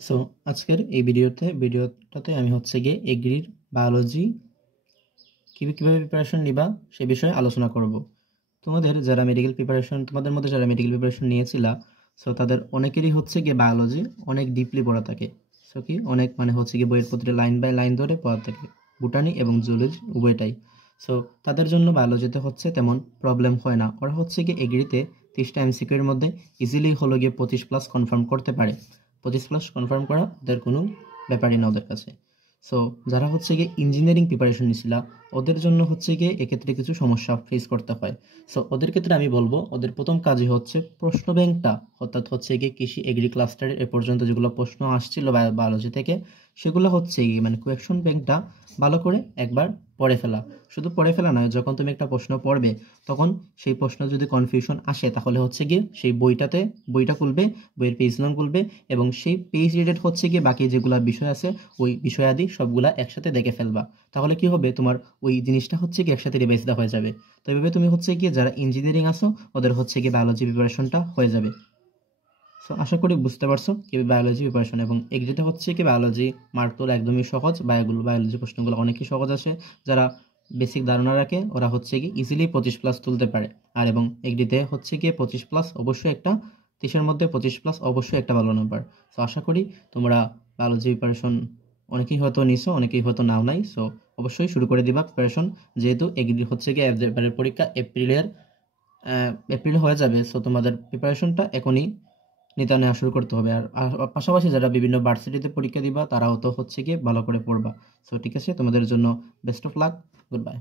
So আজকের এই ভিডিওটাতে আমি হচ্ছে গিয়ে এগ্রির বায়োলজি কিভাবে প্রিপারেশন নিবা সে বিষয়ে আলোচনা করব। তোমাদের মধ্যে যারা মেডিকেল প্রিপারেশন নিয়েছিলা, সো তাদের অনেকেরই হচ্ছে গিয়ে বায়োলজি অনেক ডিপলি পড়া থাকে। সো কি অনেক মানে হচ্ছে গিয়ে বইয়ের প্রতিটা লাইন বাই লাইন ধরে পড়া থাকে, বুটানি এবং জুলজি উভয়টাই। সো তাদের জন্য বায়োলজিতে হচ্ছে তেমন প্রবলেম হয় না। ওরা হচ্ছে গিয়ে এগ্রিতে 30টা এমসিকিউর মধ্যে ইজিলি হলো গিয়ে 25+ কনফার্ম করতে পারে। 25+ কনফার্ম করা ওদের কোনো ব্যাপারই না ওদের কাছে। সো যারা হচ্ছে গিয়ে ইঞ্জিনিয়ারিং প্রিপারেশন নিছিলা, ওদের জন্য হচ্ছে গিয়ে এক্ষেত্রে কিছু সমস্যা ফেস করতে হয়। সো ওদের ক্ষেত্রে আমি বলবো ওদের প্রথম কাজই হচ্ছে প্রশ্ন ব্যাংকটা, অর্থাৎ হচ্ছে গিয়ে কৃষি এগ্রি ক্লাস্টারের এ পর্যন্ত যেগুলো প্রশ্ন আসছিল বায়োলজি থেকে, সেগুলো হচ্ছে গিয়ে মানে কোয়েকশন ব্যাংকটা ভালো করে একবার পড়ে ফেলা। শুধু পড়ে ফেলা নয়, যখন তুমি একটা প্রশ্ন পড়বে তখন সেই প্রশ্ন যদি কনফিউশন আসে তাহলে হচ্ছে গিয়ে সেই বইটা খুলবে, বইয়ের পেজ নাম খুলবে এবং সেই পেজ রিলেটেড হচ্ছে গিয়ে বাকি যেগুলা বিষয় আছে ওই বিষয়াদি সবগুলা একসাথে দেখে ফেলবা। তাহলে কি হবে, তোমার ওই জিনিসটা হচ্ছে কি একসাথে রিভাইজ দেওয়া হয়ে যাবে। তো এভাবে তুমি হচ্ছে গিয়ে যারা ইঞ্জিনিয়ারিং আসো ওদের হচ্ছে গিয়ে বায়োলজি প্রিপারেশনটা হয়ে যাবে। সো আশা করি বুঝতে পারছো কি বায়োলজি প্রিপারেশন। এবং এগ্রিতে হচ্ছে কি বায়োলজি মার্ক তোলা একদমই সহজ, বায়োলজি প্রশ্নগুলো অনেকই সহজ আসে। যারা বেসিক ধারণা রাখে ওরা হচ্ছে কি ইজিলি 25+ তুলতে পারে। আর এবং এগ্রিতে হচ্ছে গিয়ে 25+ অবশ্যই একটা, 30-এর মধ্যে 25+ অবশ্যই একটা ভালো নাম্বার। সো আশা করি তোমরা বায়োলজি প্রিপারেশন অনেকেই হয়তো নিছো, অনেকেই হয়তো নাও নাই। সো অবশ্যই শুরু করে দিবা প্রিপারেশন, যেহেতু এগ্রি হচ্ছে গিয়ে এবারের পরীক্ষা এপ্রিলে হয়ে যাবে। সো তোমাদের প্রিপারেশনটা এখনই নিতে নেওয়া শুরু করতে হবে। আর পাশাপাশি যারা বিভিন্ন ভার্সিটিতে পরীক্ষা দিবা তারাও তো হচ্ছে গিয়ে ভালো করে পড়বা। সো ঠিক আছে, তোমাদের জন্য best of luck, good bye.